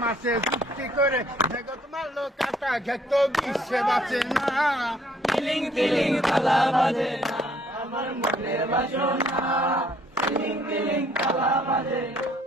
মাসে চুক্তি করে জগৎ মারলো কাটা ঘেত বিশ্বে বাঁচে না তিলিং তিলিং তালা বাজে না আমার মনের বাসনা তিলিং তিলিং তালা বাজে না